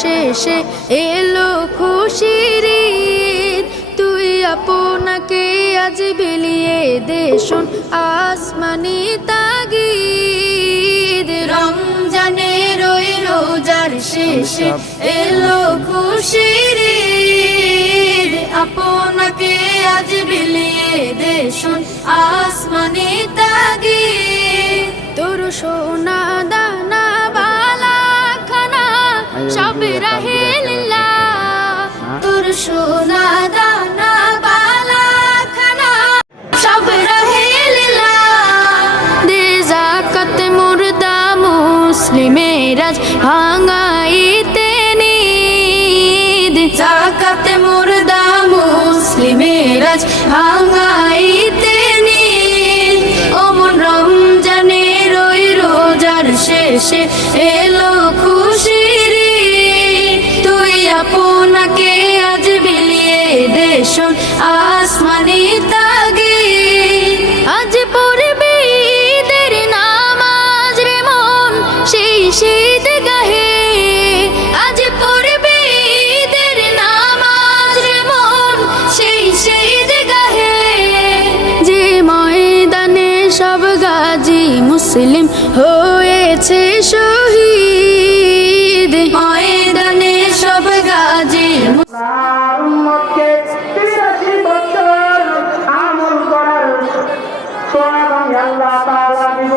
শেষে এলো খুশির ঈদ। তুই আপনাকে আজ বিলিয়ে দে শোন আসমানি তাগিদ। রমজানের ওই রোজার শেষে এলো খুশির ঈদ। আপনাকে আজ বিলিয়ে দে শোন আসমানি তাগিদ। তোর সোনা দানা বালা খানা সব রাহে লিল্লাহ। তোর সোনা দানা বালা খানা সব রাহে লিল্লাহ। দে যাকাত মুর্দা মুসলিমের আজ ভাঙাইতে নিদ। যাকাত মুর্দা মুসলিমের আজ ভাঙাইতে নিদ। ওমন রমজানের ওই রোজার শেষে এলো খুশির ঈদ। তুই আপনাকে আজ বিলিয়ে দে শোন আসমানি তাগিদ। আজ পড়বে ঈদের নামাজ রে মন সেই শীত গাহে। আজ পড়বে ঈদের নামাজ রে মন সেই শীত গাহে। যে ময়দানে সব গাজী মুসলিম হয়েছে শহীদ। ময়দানে সব গাজী উম্মতকে 83 বছর আমল করার সোয়াব আমি আল্লাহ তাআলা দিব।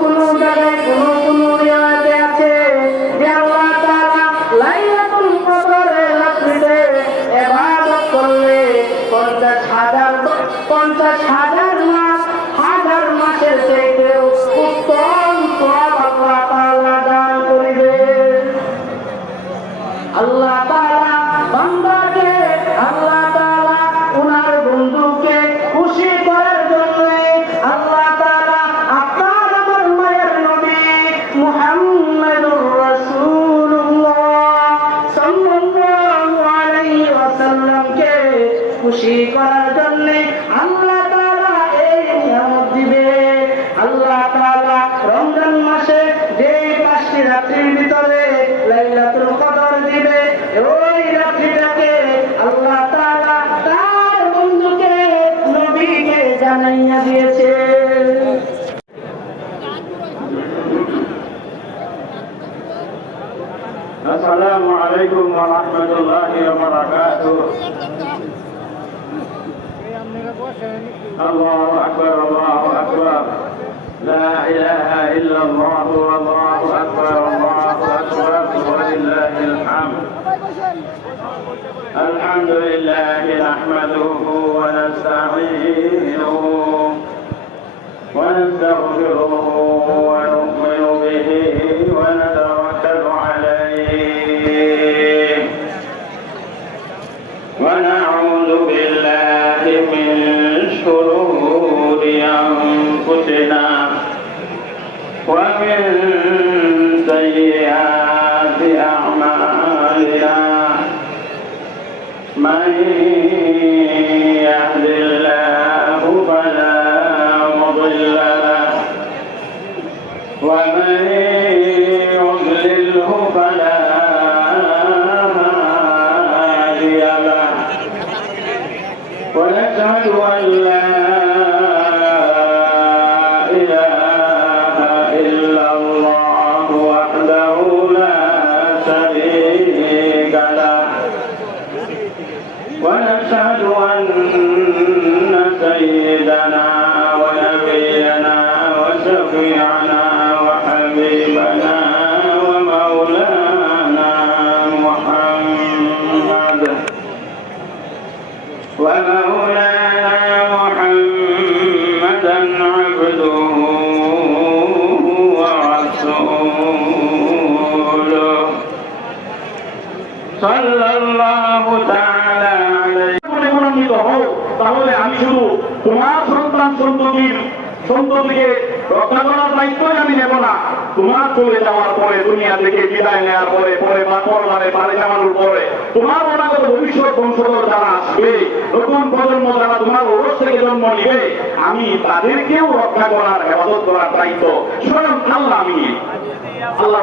কোন জায়গায় কোন রিওয়ায়েতে আছে যে আল্লাহ তাআলা লাইলাতুল কদরের রাত্রিতে ইবাদত করলে 50,000 মাস হাজার মাসের চেয়ে উত্তম সোয়াব আল্লাহ তাআলা দান করিবে। আল্লাহ তাআলা বান্দাকে আল্লাহ তাআলা ওনার বন্ধুকে খুশি করার জন্য আল্লাহ তাআলা আপনার আমার মায়ের নবী মুহাম্মদুর রাসূলুল্লাহ সাল্লাল্লাহু আলাইহি ওয়াসাল্লামকে খুশি করার জন্য আল্লাহ তাআলা এই নিয়ামত দিবে। আল্লাহ তাআলা রমজান মাসে যে 5টি রাত্রির ভিতরে লাইলাতুল কদর দিবে, ওই রাত্রিটাকে আল্লাহ তাআলা তার বন্ধুকে নবীকে জানাইয়া দিয়েছে। আসসালামু আলাইকুম ওয়া রাহমাতুল্লাহি ওয়া বারাকাতুহু। আল্লাহু আকবার, আল্লাহু আকবার, লা ইলাহা ইল্লাল্লাহ, আল্লাহু আকবার, আল্লাহু আকবার, ওয়া লিল্লাহিল হামদ। আলহামদুলিল্লাহি নাহমাদুহু ওয়া নাস্তাঈনুহু ওয়া নাস্তাগফিরুহু ওয়া নু'মিnu বিহি ওয়া natawakkalu alayhi wa na'udzu billahi min shururi anfusina wa min sayyiati a'malina. Man yahdihillahu fala mudilla lahu wa man yudlilhu fala hadiya lahu. Wa nashhadu an la ilaha illallah wahdahu la sharika lahu. ونشهد أن سيدنا ونبينا وشفيعنا وحبيبنا ومولانا محمد عبده ورسوله صلى الله تعالى عليه. তাহলে আমি শুধু তোমার সন্তান সন্ততিকে রক্ষা করার দায়িত্বই আমি নেব না। তোমার চলে যাওয়ার পরে, দুনিয়া থেকে বিদায় নেওয়ার পরে, পারে জামানোর পরে তোমার অনাগত ভবিষ্যৎ বংশধর যারা আসবে, নতুন প্রজন্ম যারা তোমার ওরস থেকে জন্ম নিবে, আমি তাদেরকেও রক্ষা করার, হেফাজত করার দায়িত্ব স্বয়ং আল্লাহ আমি আল্লাহ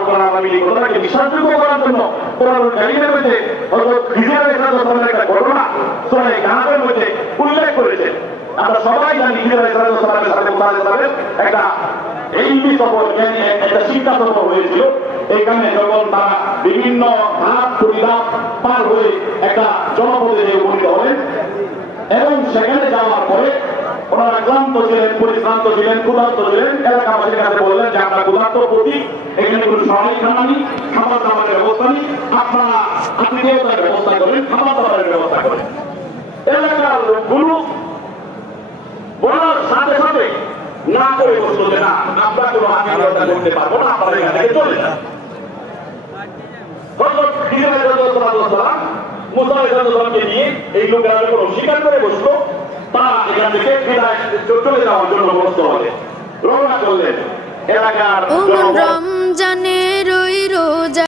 কথাটাকে বিশ্বাসযোগ্য করার জন্য কোরআন কারীমের মধ্যে হযরত খিজির আলাইহিস সালামের একটা ঘটনা সূরা কাহফের মধ্যে উল্লেখ করেছে। আমরা সবাই জানি খিজির আলাইহিস সালামের সাথে মুসা আলাইহিস সালামের একটা ইলমি সফর, একটা শিক্ষা সফর হয়েছিল। এখানে যখন তারা বিভিন্ন ধাপ পরিধাপ পার হয়ে একটা জনপদে উপনীত হলেন এবং সেখানে যাওয়ার পরে ওনারা ক্লান্ত ছিলেন, পরিশ্রান্ত ছিলেন, ক্ষুধার্ত ছিলেন। এলাকাবাসীর কাছে বললেন যে আমরা ক্ষুধার্ত প্রতি, এখানে কোনো সহায়ক খানা নেই, খাবার দাবারের ব্যবস্থা নেই, আপনারা আতিথেয়তার ব্যবস্থা করেন, খাবার দাবারের ব্যবস্থা করেন। এলাকার লোকগুলো বলার সাথে সাথে না করে বসলো যে না, আমরা কোনো আতিথেয়তা করতে পারবো না, আপনারা এখান থেকে চলে যান। হযরত খিজির আলাইহিস সালাম মুসা আলাইহিস সালামকে নিয়ে এই লোকেরা যখন অস্বীকার করে বসলো, তারা এখান থেকে বিদায় চলে যাওয়ার জন্য প্রস্তুত হলেন, রওনা করলেন। এলাকার ও জনগণ রম